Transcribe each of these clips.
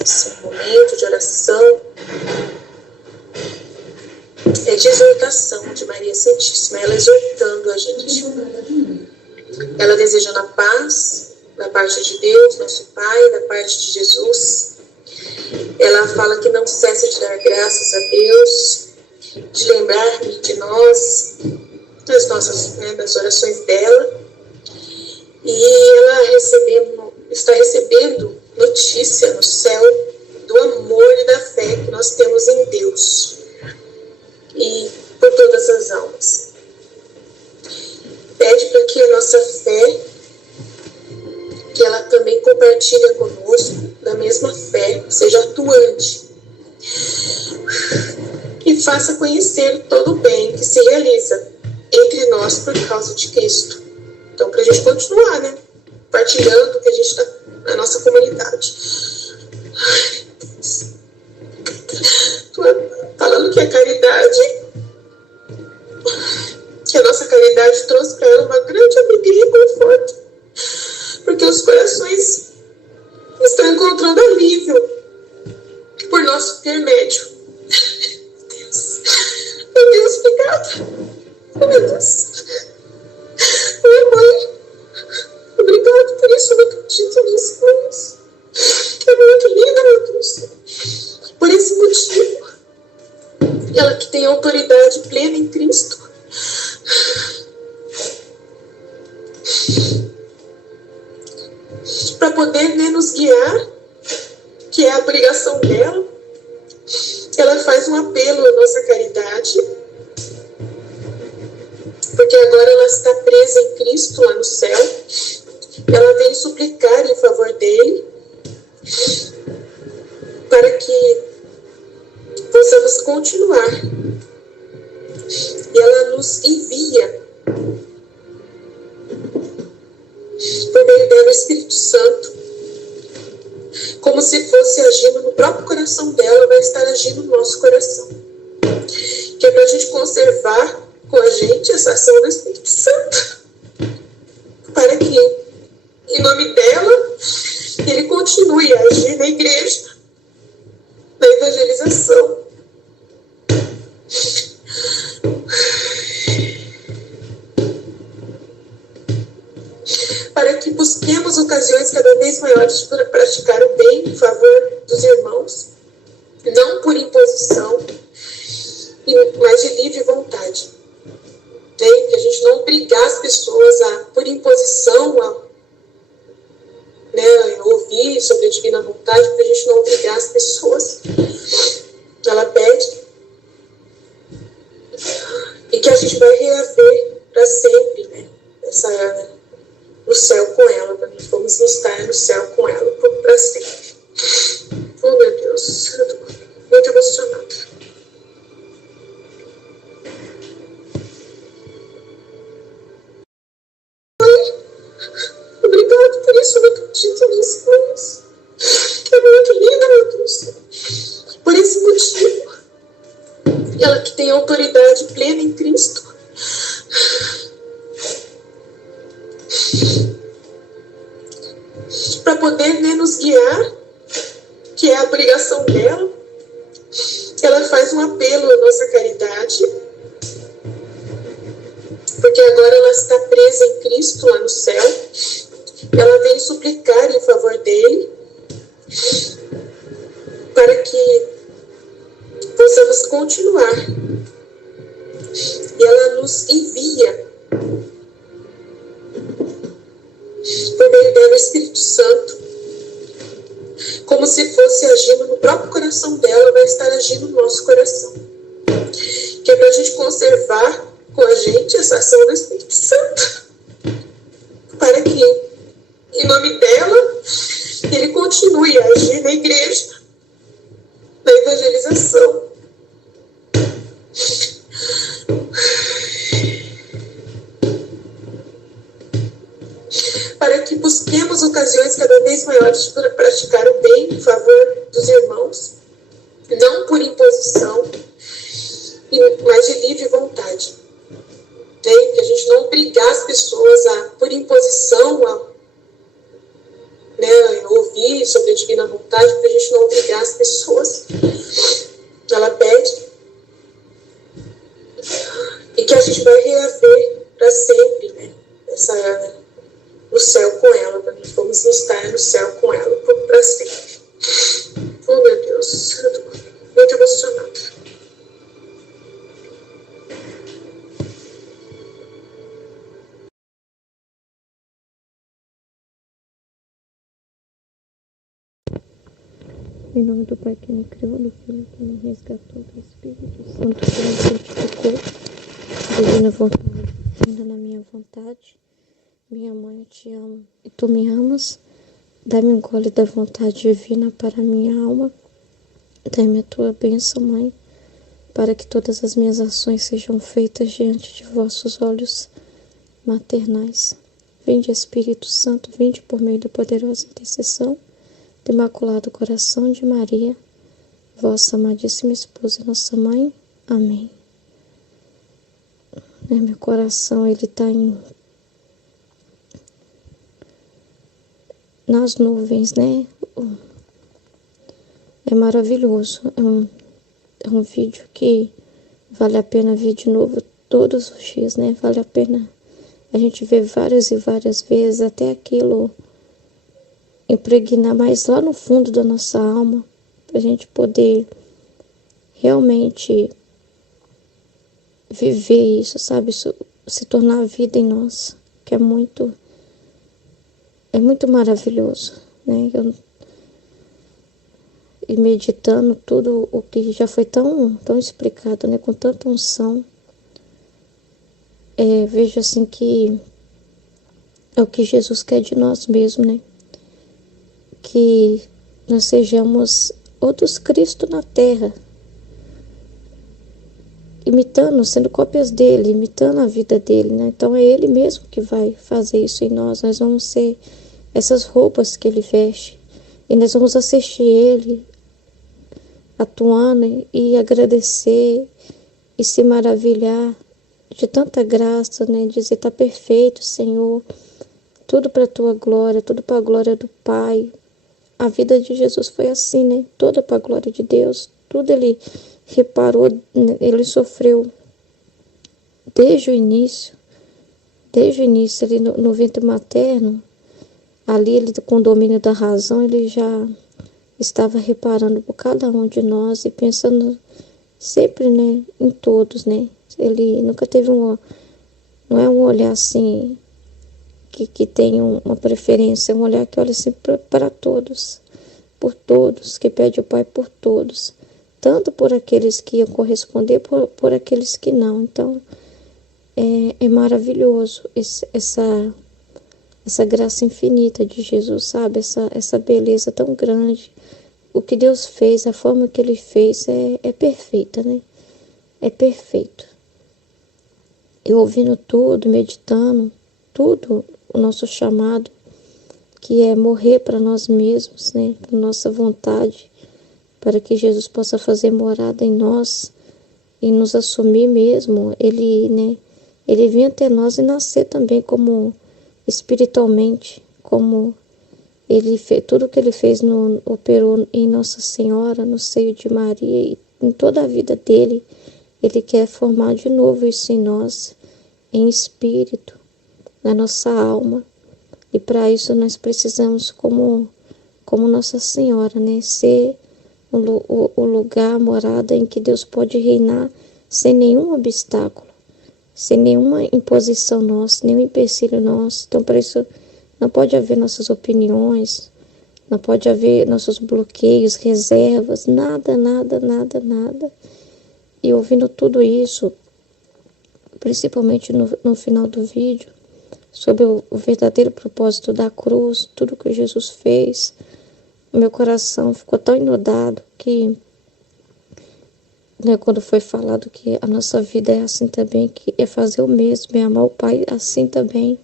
esse momento de oração é de exortação de Maria Santíssima, ela exortando a gente. Ela desejando a paz da parte de Deus, nosso Pai, da parte de Jesus. Ela fala que não cessa de dar graças a Deus, de lembrar de nós, das orações dela. E ela está recebendo notícia no céu do amor e da fé que nós temos em Deus e por todas as almas. Pede para que a nossa fé, que ela também compartilha conosco da mesma fé, seja atuante e faça conhecer todo o bem que se realiza entre nós por causa de Cristo. Então, para a gente continuar, né? Partilhando que a gente está na nossa comunidade. Falando que a caridade, que a nossa caridade trouxe para ela uma grande alegria e conforto, porque os corações estão encontrando alívio por nosso intermédio. Meu Deus, obrigada. Meu Deus. Minha mãe, obrigado por isso, eu não acredito nisso, mas é muito linda, meu Deus. Por esse motivo, ela que tem autoridade plena em Cristo, para poder nos guiar, que é a obrigação dela, ela faz um apelo à nossa caridade, porque agora ela está presa em Cristo lá no céu. Ela vem suplicar em favor dele, para que possamos continuar. E ela nos envia, por meio dela, o Espírito Santo, como se fosse agindo no próprio coração dela, vai estar agindo no nosso coração. Que é para a gente conservar com a gente essa ação do Espírito Santo, para que, em nome dela, ele continue a agir na igreja, na evangelização. Para que busquemos ocasiões cada vez maiores para praticar o bem em favor dos irmãos, não por imposição, mas de livre vontade. Que a gente não obrigar as pessoas por imposição, a ouvir sobre a divina vontade, para a gente não obrigar as pessoas. Ela pede e que a gente vai reaver para sempre, né? No céu com ela, nós vamos estar no céu com ela para sempre. Oh, meu Deus, eu estou muito emocionada. Obrigado por isso, eu não acredito nisso, mas é muito linda, meu Deus. Por esse motivo, ela que tem autoridade plena em Cristo, para poder nos guiar, que é a obrigação dela, ela faz um apelo à nossa caridade, porque agora ela está presa em Cristo lá no céu. Ela vem suplicar em favor dele, para que possamos continuar. E ela nos envia, por meio dela, o Espírito Santo, como se fosse agindo no próprio coração dela, vai estar agindo no nosso coração. Que é para a gente conservar com a gente essa ação do Espírito Santo, para que, em nome dela, ele continue a agir na igreja, na evangelização. Para que busquemos ocasiões cada vez maiores para praticar o bem em favor dos irmãos, não por imposição, mas de livre vontade. Que a gente não obrigar as pessoas por imposição, ouvir sobre a divina vontade, para a gente não Em nome do Pai que me criou, do Filho que me resgatou, do Espírito Santo que me santificou, divina vontade, ainda na minha vontade. Minha mãe, eu te amo e tu me amas. Dá-me um gole da vontade divina para a minha alma. Dá-me a tua bênção, Mãe, para que todas as minhas ações sejam feitas diante de vossos olhos maternais. Vinde, Espírito Santo, vinde por meio da poderosa intercessão do Imaculado Coração de Maria, vossa amadíssima esposa, nossa mãe. Amém. Meu coração, ele está nas nuvens, né? É maravilhoso. É um vídeo que vale a pena ver de novo todos os dias, né? Vale a pena a gente ver várias e várias vezes até aquilo impregnar mais lá no fundo da nossa alma, para a gente poder realmente viver isso, sabe? Isso se tornar vida em nós, que é muito maravilhoso, né? E meditando tudo o que já foi tão explicado, né? Com tanta unção, vejo assim que é o que Jesus quer de nós mesmos, né? Que nós sejamos outros Cristo na terra, imitando, sendo cópias dele, imitando a vida dele, né? Então é ele mesmo que vai fazer isso em nós. Nós vamos ser essas roupas que ele veste e nós vamos assistir ele atuando e agradecer e se maravilhar de tanta graça, né? Dizer, tá perfeito, Senhor, tudo para a tua glória, tudo para a glória do Pai. A vida de Jesus foi assim, né? Toda para a glória de Deus. Tudo ele reparou, ele sofreu desde o início ali no ventre materno. Ali, ele, com o domínio da razão, ele já estava reparando por cada um de nós e pensando sempre, né, em todos, né? Ele nunca teve não é um olhar assim que tem uma preferência, é um olhar que olha sempre para todos, por todos, que pede ao Pai por todos, tanto por aqueles que iam corresponder, por aqueles que não. Então, é maravilhoso essa graça infinita de Jesus, sabe? Essa beleza tão grande. O que Deus fez, a forma que Ele fez é perfeita, né? É perfeito. Eu ouvindo tudo, meditando, tudo, o nosso chamado, que é morrer para nós mesmos, né? Para nossa vontade, para que Jesus possa fazer morada em nós e nos assumir mesmo. Ele, né? Ele vir até nós e nascer também como espiritualmente, como ele fez, tudo que ele fez operou em Nossa Senhora, no seio de Maria, e em toda a vida dele, ele quer formar de novo isso em nós, em espírito, na nossa alma. E para isso nós precisamos, como Nossa Senhora, né, ser o lugar, a morada em que Deus pode reinar sem nenhum obstáculo, sem nenhuma imposição nossa, nenhum empecilho nosso. Então, por isso, não pode haver nossas opiniões, não pode haver nossos bloqueios, reservas, nada. E ouvindo tudo isso, principalmente no final do vídeo, sobre o verdadeiro propósito da cruz, tudo que Jesus fez, o meu coração ficou tão inundado que, né, quando foi falado que a nossa vida é assim também, que é fazer o mesmo, é amar o Pai assim também.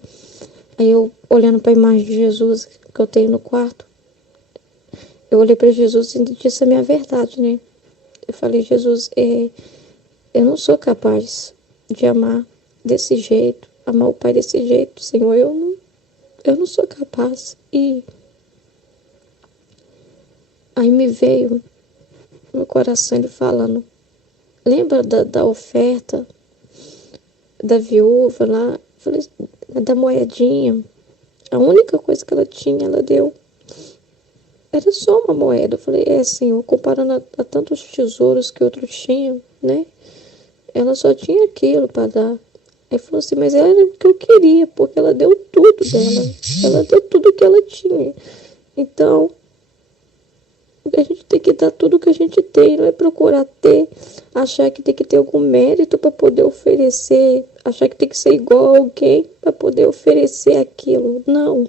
Aí eu, olhando para a imagem de Jesus que eu tenho no quarto, eu olhei para Jesus e disse a minha verdade, né? Eu falei, Jesus, eu não sou capaz de amar desse jeito, amar o Pai desse jeito, Senhor, eu não sou capaz. E aí me veio no coração ele falando, lembra da oferta da viúva lá? Eu falei, da moedinha. A única coisa que ela tinha, ela deu. Era só uma moeda. Eu falei, Senhor, comparando a tantos tesouros que outros tinham, né? Ela só tinha aquilo para dar. Aí falou assim, mas era o que eu queria, porque ela deu tudo dela. Ela deu tudo que ela tinha. Então, a gente tem que dar tudo que a gente tem, não é procurar ter, achar que tem que ter algum mérito para poder oferecer, achar que tem que ser igual a alguém para poder oferecer aquilo. Não.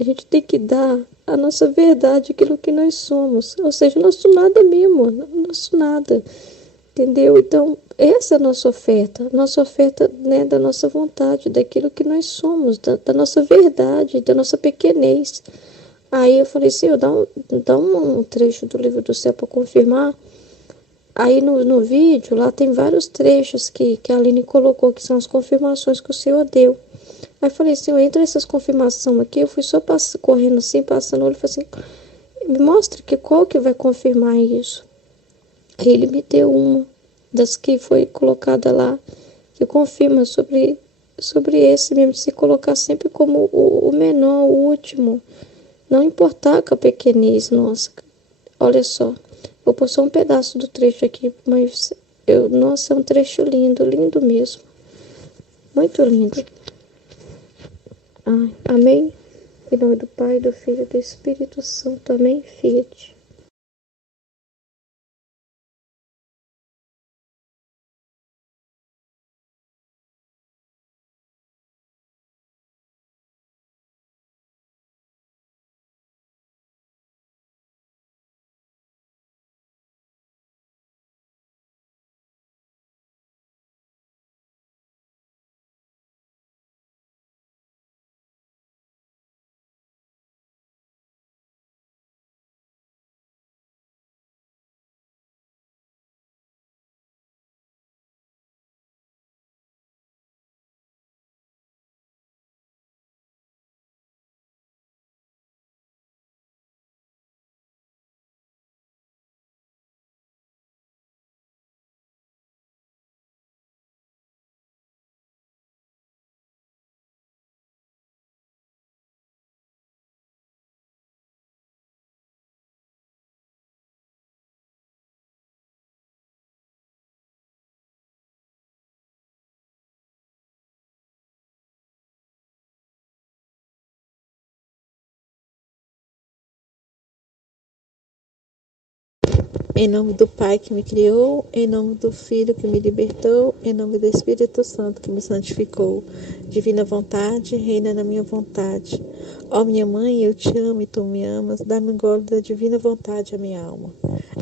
A gente tem que dar a nossa verdade, aquilo que nós somos, ou seja, nosso nada mesmo, nosso nada. Entendeu? Então, essa é a nossa oferta, né, da nossa vontade, daquilo que nós somos, da nossa verdade, da nossa pequenez. Aí eu falei, Senhor, dá um trecho do livro do céu para confirmar. Aí no vídeo, lá tem vários trechos que a Aline colocou, que são as confirmações que o Senhor deu. Aí eu falei, Senhor, entre essas confirmações aqui, eu fui só correndo assim, passando o olho, e falei assim, me mostra qual que vai confirmar isso. Aí ele me deu uma das que foi colocada lá, que confirma sobre esse mesmo, de se colocar sempre como o menor, o último. Não importar com a pequenez nossa. Olha só, vou pôr só um pedaço do trecho aqui, mas nossa, é um trecho lindo, lindo mesmo. Muito lindo. Ai, amém? Em nome do Pai, do Filho e do Espírito Santo. Amém, Fiat. Em nome do Pai que me criou, em nome do Filho que me libertou, em nome do Espírito Santo que me santificou. Divina vontade, reina na minha vontade. Ó minha mãe, eu te amo e tu me amas, dá-me um gole da divina vontade à minha alma.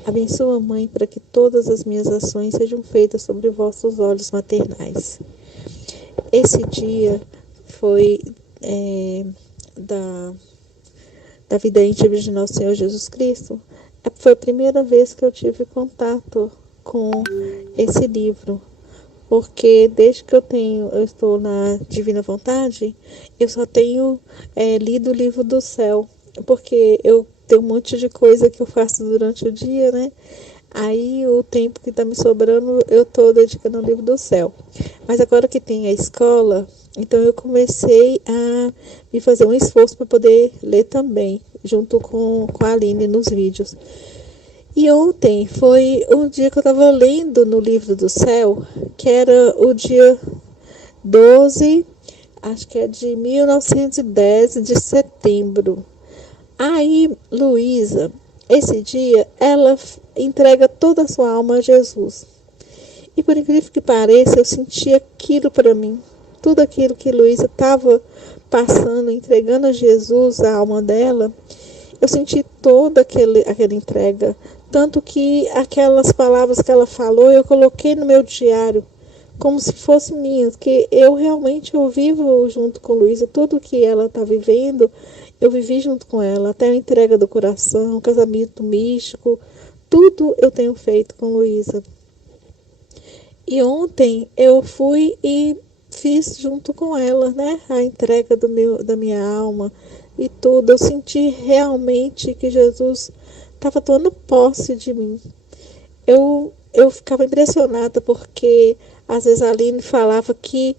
Abençoa, Mãe, para que todas as minhas ações sejam feitas sobre vossos olhos maternais. Esse dia foi da vida íntima de nosso Senhor Jesus Cristo. Foi a primeira vez que eu tive contato com esse livro, porque desde que eu estou na Divina Vontade, eu só tenho lido o livro do céu, porque eu tenho um monte de coisa que eu faço durante o dia, né? Aí o tempo que está me sobrando, eu estou dedicando ao livro do céu. Mas agora que tem a escola, então eu comecei a me fazer um esforço para poder ler também, junto com a Aline nos vídeos. E ontem foi um dia que eu estava lendo no livro do céu, que era o dia 12, acho que é de 1910, de setembro. Aí, Luísa, esse dia, ela entrega toda a sua alma a Jesus. E por incrível que pareça, eu senti aquilo para mim. Tudo aquilo que Luísa estava passando, entregando a Jesus a alma dela, eu senti toda aquela entrega. Tanto que aquelas palavras que ela falou, eu coloquei no meu diário, como se fosse minhas, que eu realmente vivo junto com Luísa. Tudo que ela está vivendo, eu vivi junto com ela. Até a entrega do coração, casamento místico, tudo eu tenho feito com Luísa. E ontem eu fui e fiz junto com ela, né, a entrega da minha alma e tudo. Eu senti realmente que Jesus estava tomando posse de mim. Eu ficava impressionada porque às vezes a Aline falava que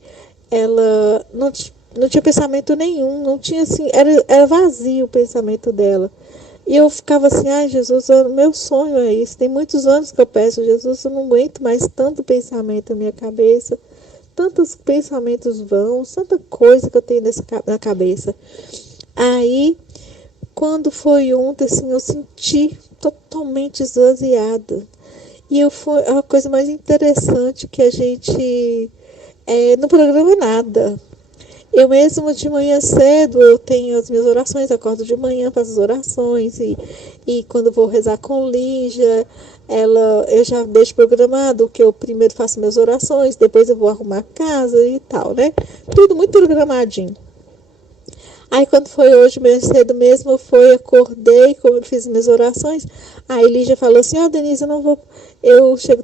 ela não tinha pensamento nenhum, não tinha assim, era vazio o pensamento dela. E eu ficava assim, ai Jesus, meu sonho é isso. Tem muitos anos que eu peço, Jesus, eu não aguento mais tanto pensamento na minha cabeça, tantos pensamentos vãos, tanta coisa que eu tenho na cabeça. Aí, quando foi ontem, assim, eu senti totalmente esvaziada. Foi a coisa mais interessante que a gente não programa nada. Eu mesmo de manhã cedo, eu tenho as minhas orações, acordo de manhã, faço as orações e quando vou rezar com Lígia, eu já deixo programado que eu primeiro faço minhas orações, depois eu vou arrumar a casa e tal, né? Tudo muito programadinho. Aí quando foi hoje, meio cedo mesmo, acordei, como eu fiz minhas orações, aí Lígia falou assim, Denise,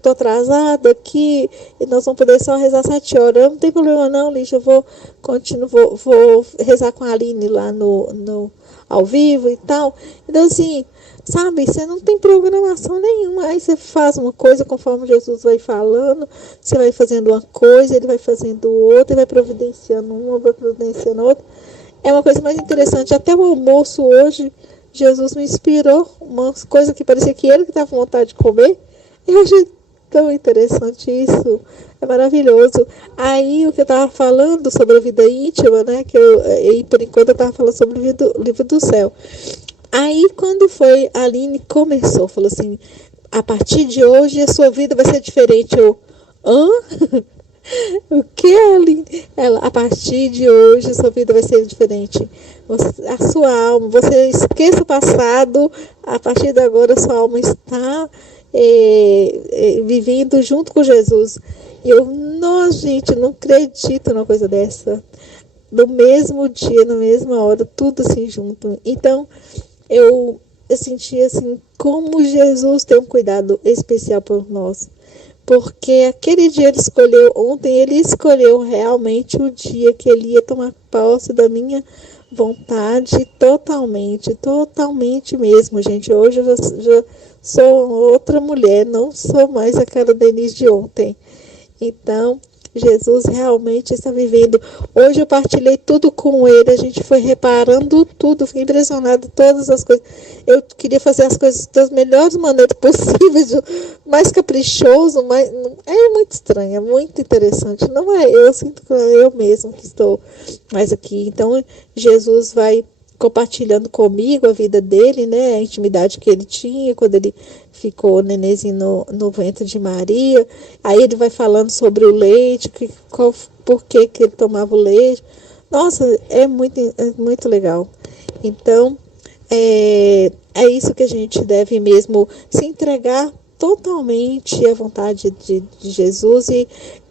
tô atrasada aqui, e nós vamos poder só rezar 7 horas. Eu não tem problema não, Lígia, eu vou rezar com a Aline lá ao vivo e tal. Então assim, sabe, você não tem programação nenhuma, aí você faz uma coisa conforme Jesus vai falando, você vai fazendo uma coisa, ele vai fazendo outra, ele vai providenciando uma, vai providenciando outra. É uma coisa mais interessante. Até o almoço hoje, Jesus me inspirou uma coisa que parecia que ele que estava com vontade de comer. Eu achei tão interessante isso. É maravilhoso. Aí o que eu estava falando sobre a vida íntima, né? E por enquanto eu estava falando sobre o livro do céu. Aí quando foi, a Aline começou, falou assim, a partir de hoje a sua vida vai ser diferente. Hã? O que, Aline? A partir de hoje, sua vida vai ser diferente. A sua alma, você esqueça o passado, a partir de agora, sua alma está vivendo junto com Jesus. E nossa, gente, não acredito numa coisa dessa. No mesmo dia, na mesma hora, tudo assim junto. Então, eu senti assim, como Jesus tem um cuidado especial por nós. Porque aquele dia ontem ele escolheu realmente o dia que ele ia tomar posse da minha vontade totalmente, totalmente mesmo, gente. Hoje eu já sou outra mulher, não sou mais aquela Denise de ontem. Então, Jesus realmente está vivendo. Hoje eu partilhei tudo com ele, a gente foi reparando tudo, fiquei impressionada, todas as coisas. Eu queria fazer as coisas das melhores maneiras possíveis, mais caprichoso, mas é muito estranho, é muito interessante. Não é eu, sinto que é eu mesmo que estou mais aqui. Então, Jesus vai compartilhando comigo a vida dele, né, a intimidade que ele tinha quando ele ficou nenenzinho no ventre de Maria. Aí ele vai falando sobre o leite, por que ele tomava o leite. Nossa, é muito legal. Então, é isso que a gente deve mesmo se entregar totalmente à vontade de Jesus e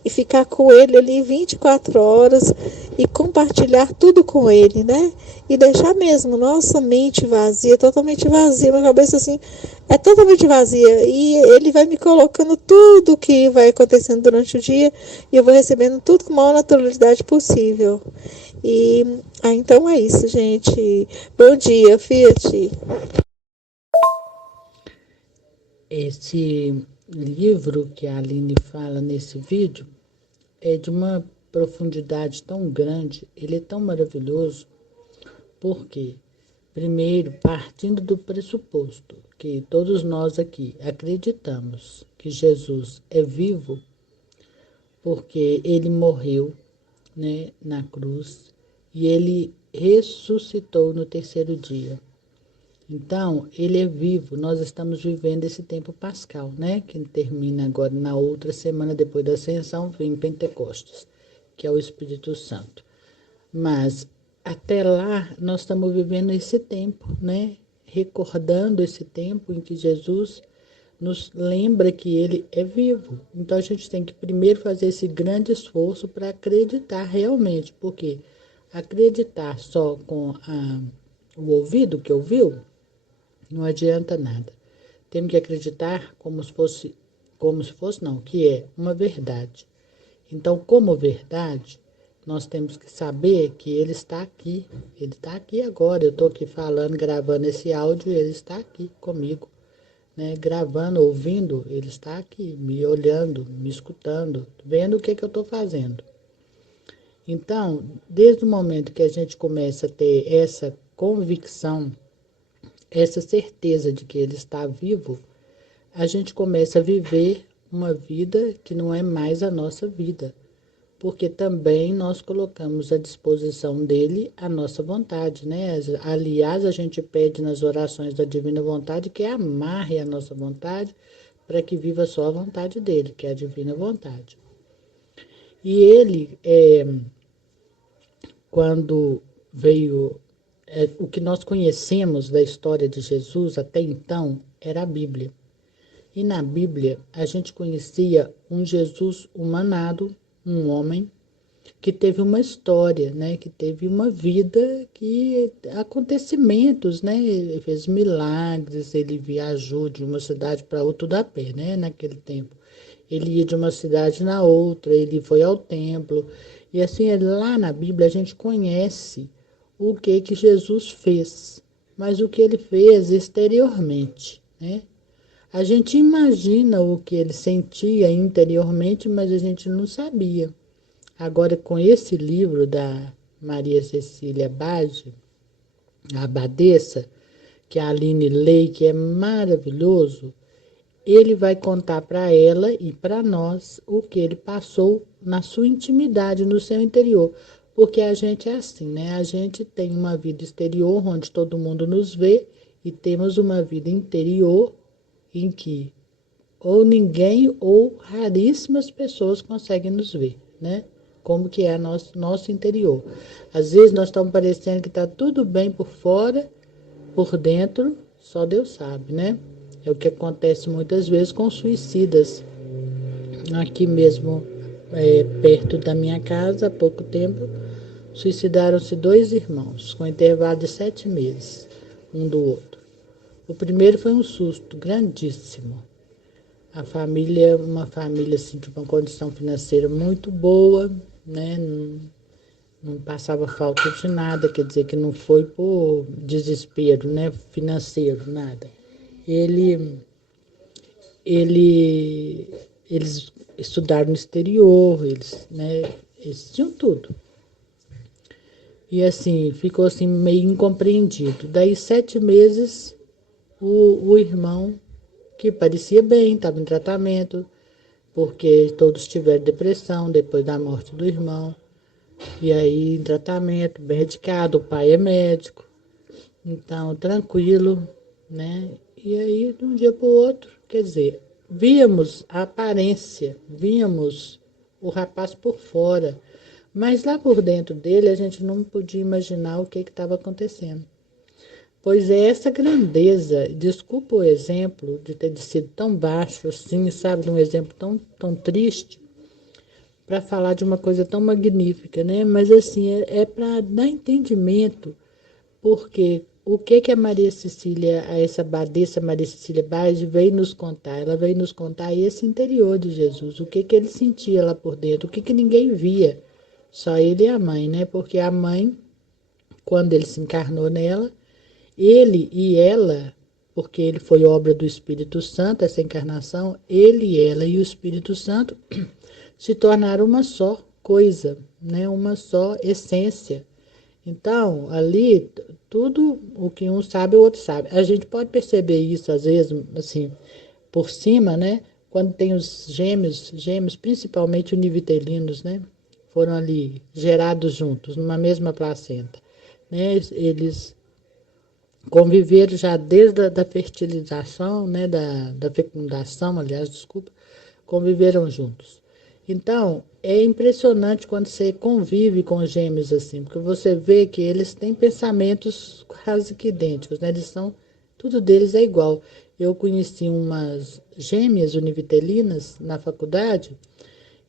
ficar com ele ali 24 horas e compartilhar tudo com ele, né? E deixar mesmo nossa mente vazia, totalmente vazia, minha cabeça assim é totalmente vazia. E ele vai me colocando tudo que vai acontecendo durante o dia e eu vou recebendo tudo com a maior naturalidade possível. Então é isso, gente. Bom dia, Fiat. Esse livro que a Aline fala nesse vídeo é de uma profundidade tão grande, ele é tão maravilhoso, porque, primeiro, partindo do pressuposto que todos nós aqui acreditamos que Jesus é vivo, porque ele morreu, né, na cruz e ele ressuscitou no terceiro dia. Então, ele é vivo, nós estamos vivendo esse tempo pascal, né? Que termina agora na outra semana, depois da ascensão, vem Pentecostes, que é o Espírito Santo. Mas, até lá, nós estamos vivendo esse tempo, né? Recordando esse tempo em que Jesus nos lembra que ele é vivo. Então, a gente tem que primeiro fazer esse grande esforço para acreditar realmente, porque acreditar só com o ouvido que ouviu, não adianta nada. Temos que acreditar como se fosse não, que é uma verdade. Então, como verdade, nós temos que saber que ele está aqui. Ele está aqui agora. Eu estou aqui falando, gravando esse áudio, ele está aqui comigo, né? Gravando, ouvindo, ele está aqui, me olhando, me escutando, vendo o que eu estou fazendo. Então, desde o momento que a gente começa a ter essa convicção, essa certeza de que ele está vivo, a gente começa a viver uma vida que não é mais a nossa vida, porque também nós colocamos à disposição dele a nossa vontade, né? Aliás, a gente pede nas orações da divina vontade que amarre a nossa vontade para que viva só a vontade dele, que é a divina vontade. E ele, quando veio, o que nós conhecemos da história de Jesus até então era a Bíblia. E na Bíblia a gente conhecia um Jesus humanado, um homem que teve uma história, né? Que teve uma vida, que acontecimentos, né? Ele fez milagres, ele viajou de uma cidade para outra, tudo a pé, né? Naquele tempo. Ele ia de uma cidade na outra, ele foi ao templo. E assim, lá na Bíblia a gente conhece o que Jesus fez, mas o que ele fez exteriormente, né? A gente imagina o que ele sentia interiormente, mas a gente não sabia. Agora, com esse livro da Maria Cecília Bage, a abadesa, que a Aline lê, que é maravilhoso, ele vai contar para ela e para nós o que ele passou na sua intimidade, no seu interior. Porque a gente é assim, né? A gente tem uma vida exterior, onde todo mundo nos vê, e temos uma vida interior em que ou ninguém ou raríssimas pessoas conseguem nos ver, né? Como que é nosso interior. Às vezes nós estamos parecendo que está tudo bem por fora, por dentro, só Deus sabe, né? É o que acontece muitas vezes com suicidas. Aqui mesmo, perto da minha casa, há pouco tempo, suicidaram-se 2 irmãos, com intervalo de 7 meses, um do outro. O primeiro foi um susto grandíssimo. A família, uma família assim, de uma condição financeira muito boa, né? Não passava falta de nada, quer dizer que não foi por desespero, né? Financeiro, nada. Eles estudaram no exterior, eles tinham tudo. E assim, ficou assim meio incompreendido. Daí 7 meses, o irmão, que parecia bem, estava em tratamento, porque todos tiveram depressão depois da morte do irmão. E aí, em tratamento, medicado, o pai é médico. Então, tranquilo, né? E aí, de um dia para o outro, quer dizer, víamos a aparência, víamos o rapaz por fora, mas lá por dentro dele a gente não podia imaginar o que estava acontecendo. Pois é essa grandeza, desculpa o exemplo de ter sido tão baixo assim, sabe, de um exemplo tão triste, para falar de uma coisa tão magnífica, né? Mas assim, é para dar entendimento, porque o que a Maria Cecília, essa abadesa Maria Cecília Bage veio nos contar? Ela veio nos contar esse interior de Jesus, o que ele sentia lá por dentro, o que ninguém via, só ele e a mãe, né? Porque a mãe, quando ele se encarnou nela, ele e ela, porque ele foi obra do Espírito Santo, essa encarnação, ele, ela e o Espírito Santo se tornaram uma só coisa, né? Uma só essência. Então, ali, tudo o que um sabe, o outro sabe. A gente pode perceber isso, às vezes, assim, por cima, né? Quando tem os gêmeos, principalmente univitelinos, né? Foram ali gerados juntos, numa mesma placenta, né? Eles conviveram já desde a da fertilização, né? Da fecundação, aliás, desculpa, conviveram juntos. Então, é impressionante quando você convive com gêmeos assim, porque você vê que eles têm pensamentos quase que idênticos, né? Tudo deles é igual. Eu conheci umas gêmeas univitelinas na faculdade,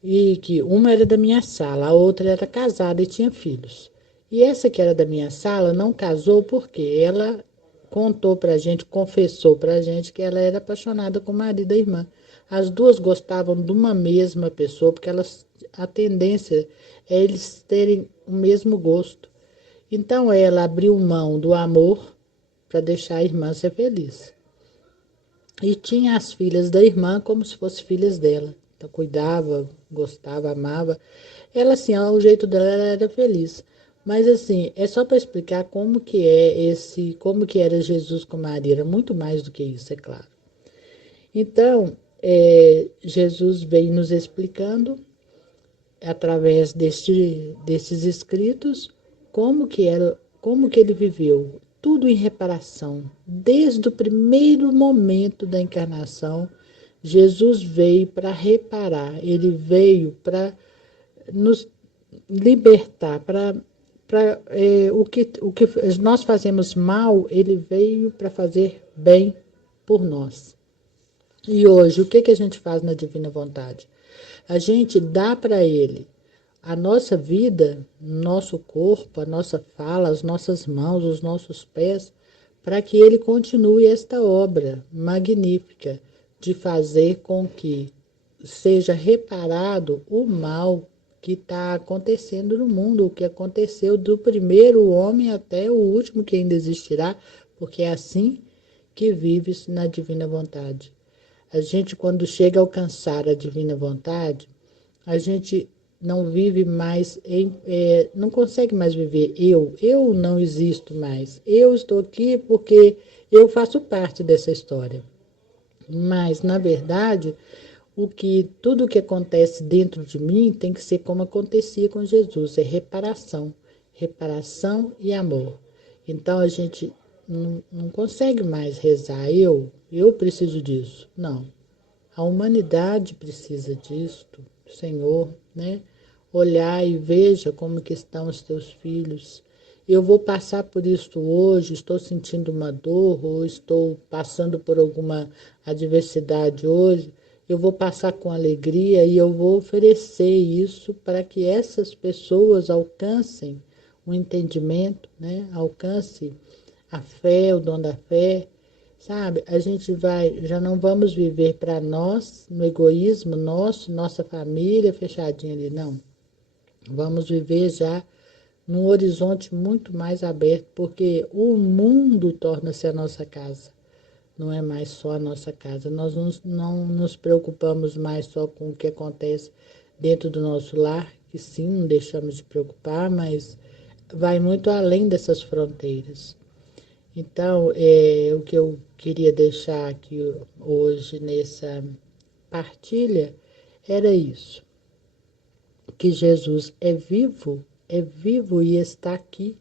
e que uma era da minha sala, a outra era casada e tinha filhos. E essa que era da minha sala não casou porque ela contou pra gente, confessou pra gente que ela era apaixonada com o marido da irmã. As duas gostavam de uma mesma pessoa, porque a tendência é eles terem o mesmo gosto. Então ela abriu mão do amor para deixar a irmã ser feliz. E tinha as filhas da irmã como se fossem filhas dela. Então cuidava, gostava, amava. Ela assim, ao jeito dela, ela era feliz. Mas assim, é só para explicar como que era Jesus com Maria. Era muito mais do que isso, é claro. Então, Jesus vem nos explicando através desses escritos, como que ele viveu, tudo em reparação. Desde o primeiro momento da encarnação, Jesus veio para reparar, ele veio para nos libertar, o que nós fazemos mal, ele veio para fazer bem por nós. E hoje, o que a gente faz na Divina Vontade? A gente dá para ele a nossa vida, nosso corpo, a nossa fala, as nossas mãos, os nossos pés, para que ele continue esta obra magnífica de fazer com que seja reparado o mal que está acontecendo no mundo, o que aconteceu do primeiro homem até o último que ainda existirá, porque é assim que vive na Divina Vontade. A gente, quando chega a alcançar a Divina Vontade, a gente não vive mais, não consegue mais viver eu não existo mais, eu estou aqui porque eu faço parte dessa história. Mas, na verdade, tudo o que acontece dentro de mim tem que ser como acontecia com Jesus, é reparação e amor. Então, a gente não consegue mais rezar, eu preciso disso. Não, a humanidade precisa disto, Senhor, né? Olhar e veja como que estão os teus filhos. Eu vou passar por isso hoje, estou sentindo uma dor, ou estou passando por alguma adversidade hoje, eu vou passar com alegria e eu vou oferecer isso para que essas pessoas alcancem o entendimento, né? Alcance a fé, o dom da fé, sabe? A gente já não vamos viver para nós, no egoísmo nosso, nossa família fechadinha ali, não. Vamos viver já num horizonte muito mais aberto, porque o mundo torna-se a nossa casa. Não é mais só a nossa casa. Nós não nos preocupamos mais só com o que acontece dentro do nosso lar, que sim, não deixamos de preocupar, mas vai muito além dessas fronteiras. Então, o que eu queria deixar aqui hoje nessa partilha era isso, que Jesus é vivo e está aqui,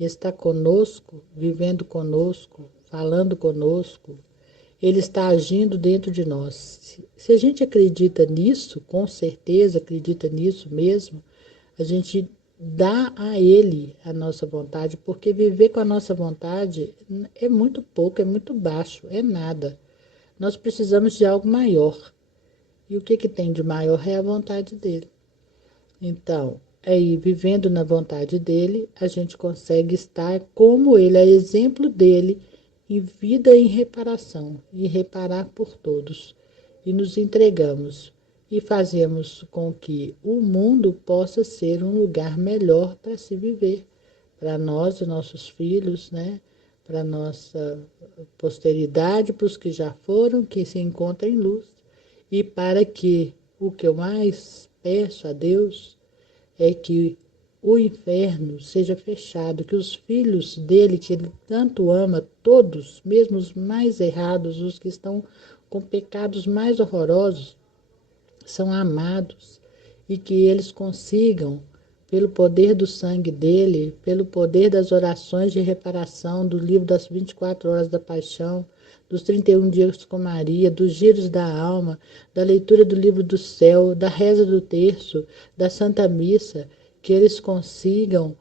está conosco, vivendo conosco, falando conosco, ele está agindo dentro de nós. Se a gente acredita nisso, com certeza acredita nisso mesmo, a gente dá a ele a nossa vontade, porque viver com a nossa vontade é muito pouco, é muito baixo, é nada. Nós precisamos de algo maior. E o que tem de maior é a vontade dele. Então, aí, vivendo na vontade dele, a gente consegue estar como ele, é exemplo dele, em vida e em reparação, e reparar por todos. E nos entregamos e fazemos com que o mundo possa ser um lugar melhor para se viver, para nós e nossos filhos, né? Para nossa posteridade, para os que já foram, que se encontram em luz, e para que o que eu mais peço a Deus é que o inferno seja fechado, que os filhos dele, que ele tanto ama, todos, mesmo os mais errados, os que estão com pecados mais horrorosos, são amados, e que eles consigam, pelo poder do sangue dele, pelo poder das orações de reparação, do livro das 24 horas da paixão, dos 31 dias com Maria, dos giros da alma, da leitura do livro do céu, da reza do terço, da Santa Missa, que eles consigam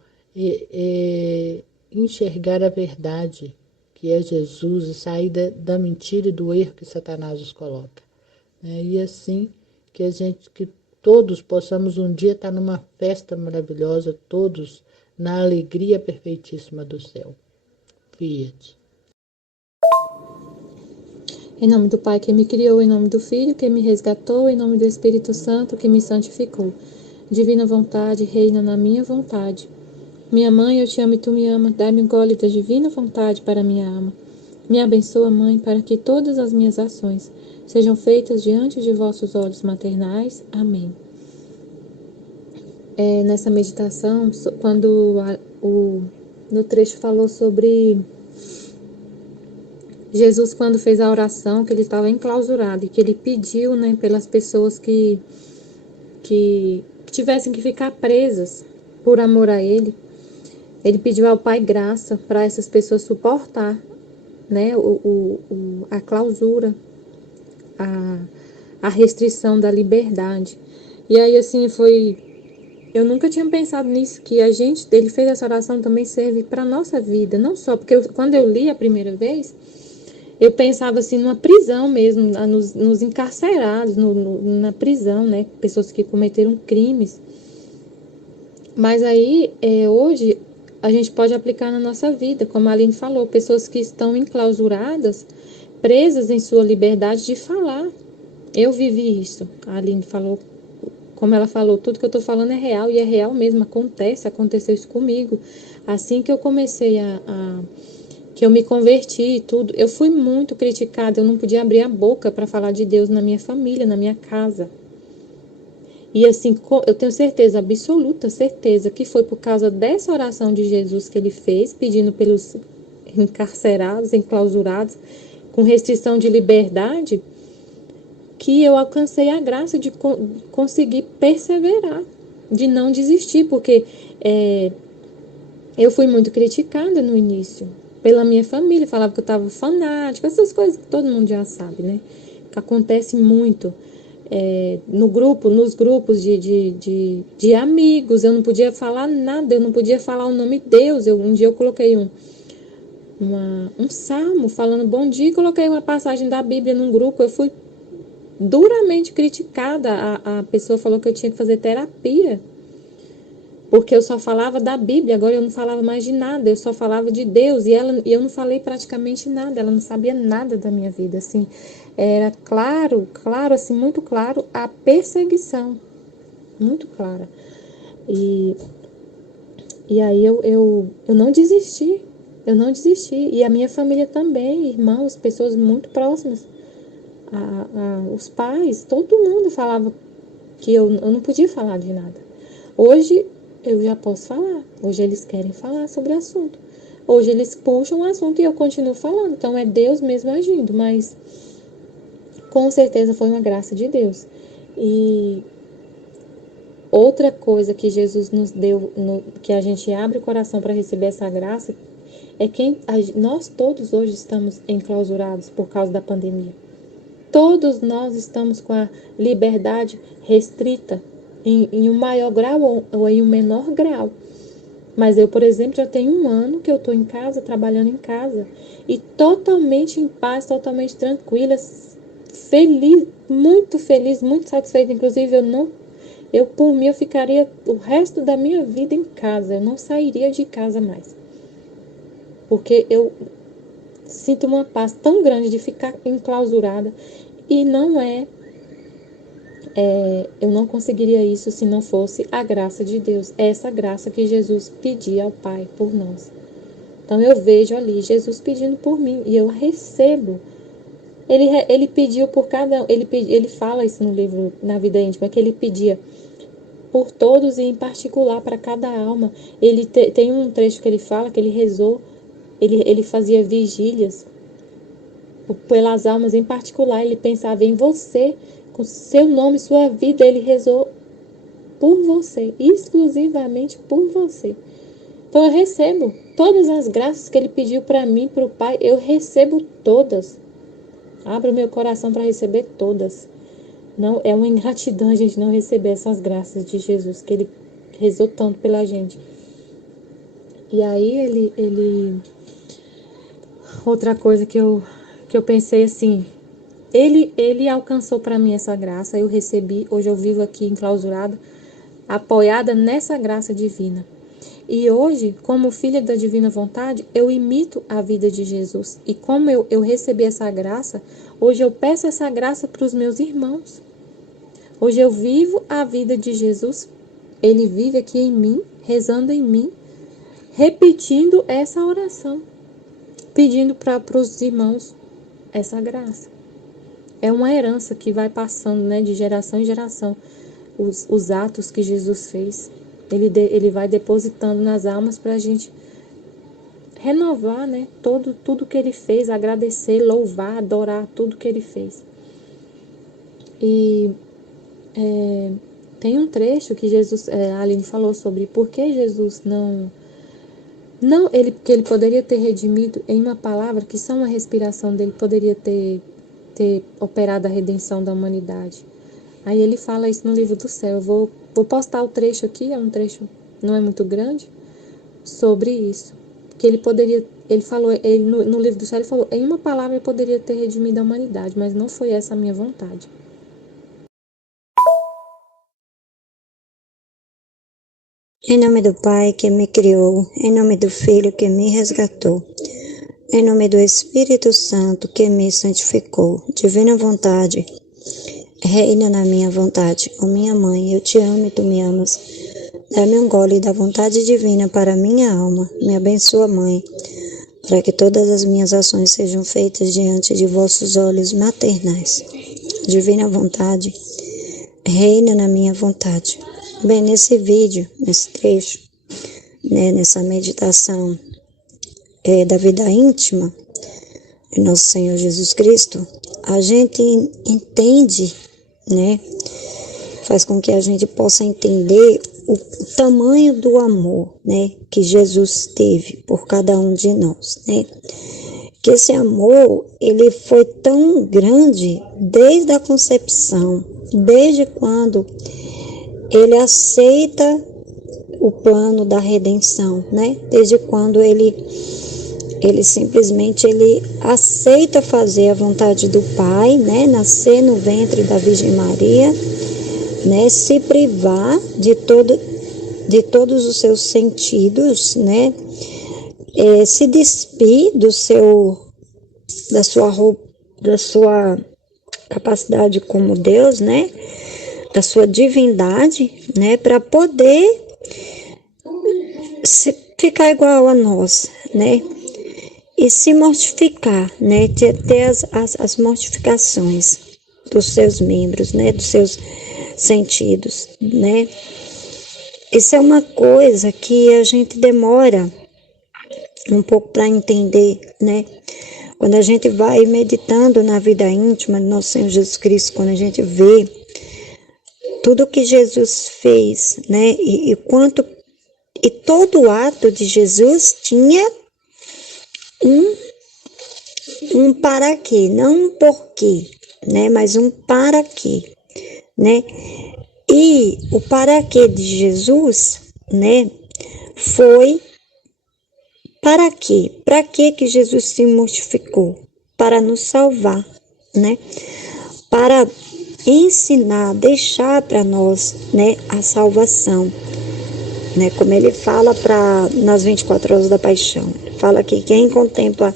enxergar a verdade, que é Jesus, e sair da mentira e do erro que Satanás os coloca. E assim que todos possamos um dia estar numa festa maravilhosa, todos na alegria perfeitíssima do céu. Fiat. Em nome do Pai que me criou, em nome do Filho que me resgatou, em nome do Espírito Santo que me santificou. Divina vontade, reina na minha vontade. Minha mãe, eu te amo e tu me ama. Dai-me um gole da divina vontade para minha alma. Me abençoa, Mãe, para que todas as minhas ações sejam feitas diante de vossos olhos maternais. Amém. Nessa meditação, quando no trecho falou sobre Jesus, quando fez a oração, que ele estava enclausurado e que ele pediu, né, pelas pessoas que tivessem que ficar presas por amor a Ele. Ele pediu ao Pai graça para essas pessoas suportar, né, a clausura, a restrição da liberdade. E aí, assim, eu nunca tinha pensado nisso, que ele fez essa oração também serve para nossa vida, não só, porque quando eu li a primeira vez, eu pensava assim, numa prisão mesmo, nos encarcerados, na prisão, né, pessoas que cometeram crimes. Mas aí, hoje, a gente pode aplicar na nossa vida, como a Aline falou, pessoas que estão enclausuradas, presas em sua liberdade de falar. Eu vivi isso, a Aline falou, como ela falou, tudo que eu estou falando é real, e é real mesmo, aconteceu isso comigo. Assim que eu comecei que eu me converti e tudo, eu fui muito criticada, eu não podia abrir a boca para falar de Deus na minha família, na minha casa. E assim, eu tenho certeza, absoluta certeza, que foi por causa dessa oração de Jesus que ele fez, pedindo pelos encarcerados, enclausurados, com restrição de liberdade, que eu alcancei a graça de conseguir perseverar, de não desistir, porque eu fui muito criticada no início, pela minha família, falava que eu estava fanática, essas coisas que todo mundo já sabe, né? Que acontece muito. Nos grupos de amigos, eu não podia falar nada, eu não podia falar o nome de Deus. Um dia eu coloquei um salmo falando bom dia, e coloquei uma passagem da Bíblia num grupo, eu fui duramente criticada, a pessoa falou que eu tinha que fazer terapia, porque eu só falava da Bíblia, agora eu não falava mais de nada, eu só falava de Deus, e eu não falei praticamente nada, ela não sabia nada da minha vida, assim, era claro, assim, muito claro, a perseguição, muito clara, e aí eu não desisti, e a minha família também, irmãos, pessoas muito próximas, os pais, todo mundo falava que eu não podia falar de nada. Hoje eu já posso falar. Hoje eles querem falar sobre o assunto. Hoje eles puxam o assunto e eu continuo falando. Então é Deus mesmo agindo, mas com certeza foi uma graça de Deus. E outra coisa que Jesus nos deu, que a gente abre o coração para receber essa graça, é que nós todos hoje estamos enclausurados por causa da pandemia. Todos nós estamos com a liberdade restrita em um maior grau ou em um menor grau. Mas eu, por exemplo, já tenho 1 ano que eu estou em casa, trabalhando em casa, e totalmente em paz, totalmente tranquila, feliz, muito satisfeita. Inclusive, eu por mim, eu ficaria o resto da minha vida em casa, eu não sairia de casa mais. Porque eu sinto uma paz tão grande de ficar enclausurada, e eu não conseguiria isso se não fosse a graça de Deus, essa graça que Jesus pedia ao Pai por nós. Então eu vejo ali Jesus pedindo por mim e eu recebo. Ele pediu por cada um, ele fala isso no livro Na Vida Íntima, que ele pedia por todos e em particular para cada alma. Ele tem um trecho que ele fala que ele rezou, ele fazia vigílias pelas almas em particular, ele pensava em você, com seu nome, sua vida, ele rezou por você, exclusivamente por você. Então eu recebo todas as graças que ele pediu para mim, para o Pai, eu recebo todas. Abro meu coração para receber todas. Não, é uma ingratidão a gente não receber essas graças de Jesus, que ele rezou tanto pela gente. E aí ele outra coisa que eu pensei assim, ele alcançou para mim essa graça, eu recebi, hoje eu vivo aqui enclausurada, apoiada nessa graça divina. E hoje, como filha da divina vontade, eu imito a vida de Jesus. E como eu recebi essa graça, hoje eu peço essa graça para os meus irmãos. Hoje eu vivo a vida de Jesus, ele vive aqui em mim, rezando em mim, repetindo essa oração, pedindo para os irmãos essa graça. É uma herança que vai passando, né, de geração em geração, os atos que Jesus fez. Ele vai depositando nas almas para a gente renovar, né, tudo que ele fez, agradecer, louvar, adorar tudo que ele fez. E Tem um trecho que Jesus, a Aline falou sobre por que Jesus que ele poderia ter redimido em uma palavra, que só uma respiração dele poderia ter operado a redenção da humanidade. Aí ele fala isso no livro do céu. Eu vou postar o trecho aqui, é um trecho, não é muito grande, sobre isso. Que ele falou, no livro do céu ele falou, em uma palavra eu poderia ter redimido a humanidade, mas não foi essa a minha vontade. Em nome do Pai que me criou, em nome do Filho que me resgatou, em nome do Espírito Santo que me santificou, divina vontade, reina na minha vontade. Ó minha mãe, eu te amo e tu me amas. Dá-me um gole da vontade divina para minha alma. Me abençoa, Mãe, para que todas as minhas ações sejam feitas diante de vossos olhos maternais. Divina vontade, reina na minha vontade. Bem, nesse vídeo, nesse trecho, né, nessa meditação da vida íntima de Nosso Senhor Jesus Cristo, a gente entende, né, faz com que a gente possa entender o tamanho do amor, né, que Jesus teve por cada um de nós, né, que esse amor, ele foi tão grande desde a concepção, desde quando ele aceita o plano da redenção, né? Desde quando ele simplesmente aceita fazer a vontade do Pai, né? Nascer no ventre da Virgem Maria, né? Se privar de todos os seus sentidos, né? Se despir da sua capacidade como Deus, né? Da sua divindade, né, para poder ficar igual a nós, né, e se mortificar, né, ter as mortificações dos seus membros, né, dos seus sentidos, né. Isso é uma coisa que a gente demora um pouco para entender, né. Quando a gente vai meditando na vida íntima de Nosso Senhor Jesus Cristo, quando a gente vê tudo que Jesus fez, né, e todo o ato de Jesus tinha um para quê, não um porquê, né, mas um para quê, né, e o para quê de Jesus, né, foi para quê? Para quê que Jesus se mortificou? Para nos salvar, né, para ensinar, deixar para nós, né, a salvação, né, como ele fala nas 24 horas da paixão. Ele fala que quem contempla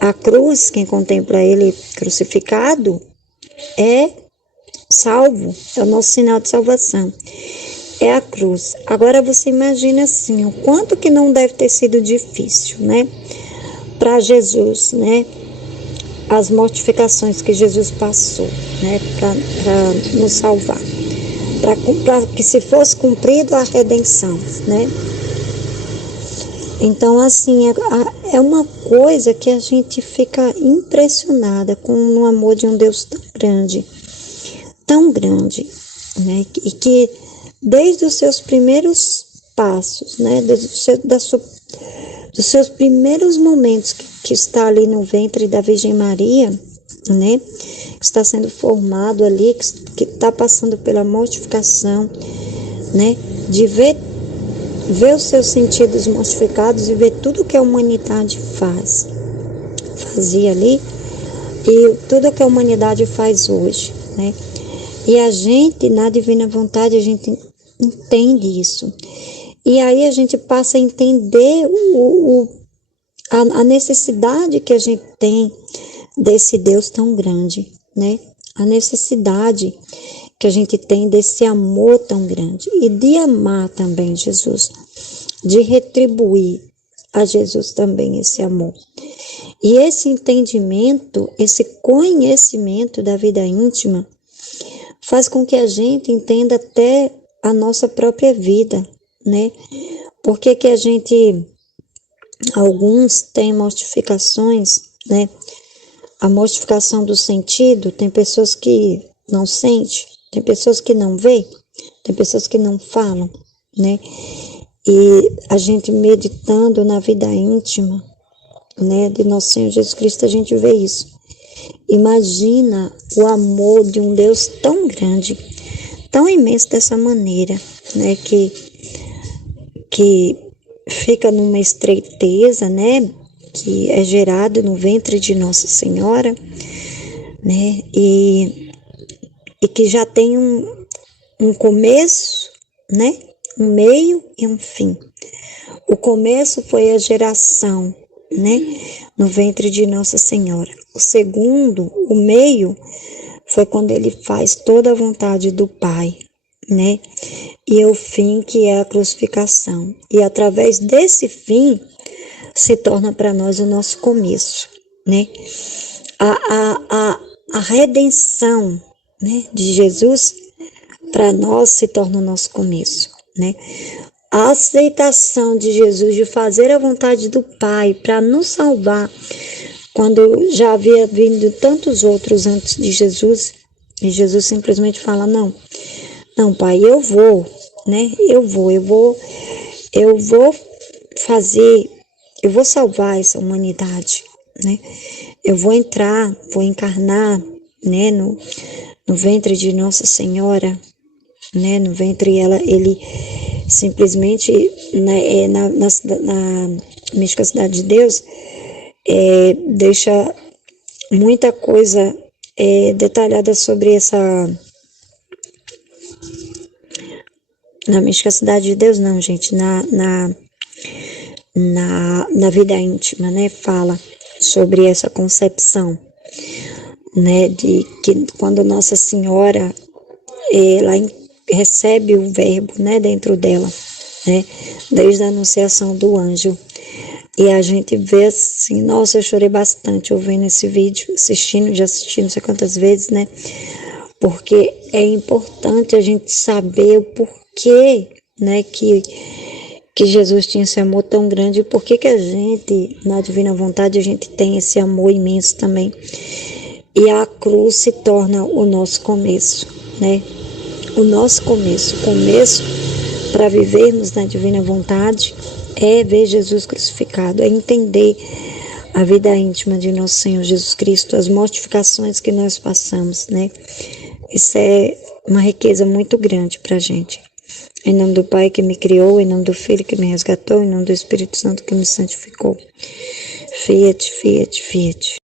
a cruz, quem contempla ele crucificado, é salvo, é o nosso sinal de salvação, é a cruz. Agora você imagina assim, o quanto que não deve ter sido difícil, né, para Jesus, né, as mortificações que Jesus passou, né, para nos salvar, para que se fosse cumprida a redenção, né. Então, assim, é uma coisa que a gente fica impressionada com o amor de um Deus tão grande, né, e que desde os seus primeiros passos, né, dos seus primeiros momentos que está ali no ventre da Virgem Maria, né, que está sendo formado ali, que está passando pela mortificação, né, de ver os seus sentidos mortificados e ver tudo que a humanidade fazia ali, e tudo que a humanidade faz hoje, né, e a gente, na divina vontade, a gente entende isso. E aí a gente passa a entender a necessidade que a gente tem desse Deus tão grande, né? A necessidade que a gente tem desse amor tão grande e de amar também Jesus, de retribuir a Jesus também esse amor. E esse entendimento, esse conhecimento da vida íntima faz com que a gente entenda até a nossa própria vida, né? Porque que alguns têm mortificações, né? A mortificação do sentido, tem pessoas que não sentem, tem pessoas que não veem, tem pessoas que não falam, né? E a gente meditando na vida íntima, né, de nosso Senhor Jesus Cristo, a gente vê isso. Imagina o amor de um Deus tão grande, tão imenso dessa maneira, né, que fica numa estreiteza, né, que é gerado no ventre de Nossa Senhora, né, e que já tem um começo, né, um meio e um fim. O começo foi a geração, né, no ventre de Nossa Senhora. O segundo, o meio, foi quando ele faz toda a vontade do Pai, né, e o fim, que é a crucificação. E através desse fim se torna para nós o nosso começo, né. A redenção, né, de Jesus para nós se torna o nosso começo, né. A aceitação de Jesus de fazer a vontade do Pai para nos salvar, quando já havia vindo tantos outros antes de Jesus, e Jesus simplesmente fala: não, Pai, eu vou, né? Eu vou fazer, eu vou salvar essa humanidade, né? Eu vou entrar, vou encarnar, né, no ventre de Nossa Senhora, né, no ventre ele simplesmente, né, na Mística Cidade de Deus, deixa muita coisa detalhada sobre essa. Na Mística Cidade de Deus, não, gente, na vida íntima, né, fala sobre essa concepção, né, de que quando Nossa Senhora ela recebe o verbo, né, dentro dela, né, desde a anunciação do anjo. E a gente vê assim, nossa, eu chorei bastante ouvindo esse vídeo, já assisti não sei quantas vezes, né, porque é importante a gente saber o porquê, né, que Jesus tinha esse amor tão grande, e por que a gente, na Divina Vontade, a gente tem esse amor imenso também. E a cruz se torna o nosso começo, né, o nosso começo para vivermos na Divina Vontade é ver Jesus crucificado, é entender a vida íntima de nosso Senhor Jesus Cristo, as mortificações que nós passamos, né? Isso é uma riqueza muito grande para a gente. Em nome do Pai que me criou, em nome do Filho que me resgatou, em nome do Espírito Santo que me santificou. Fiat, fiat, fiat.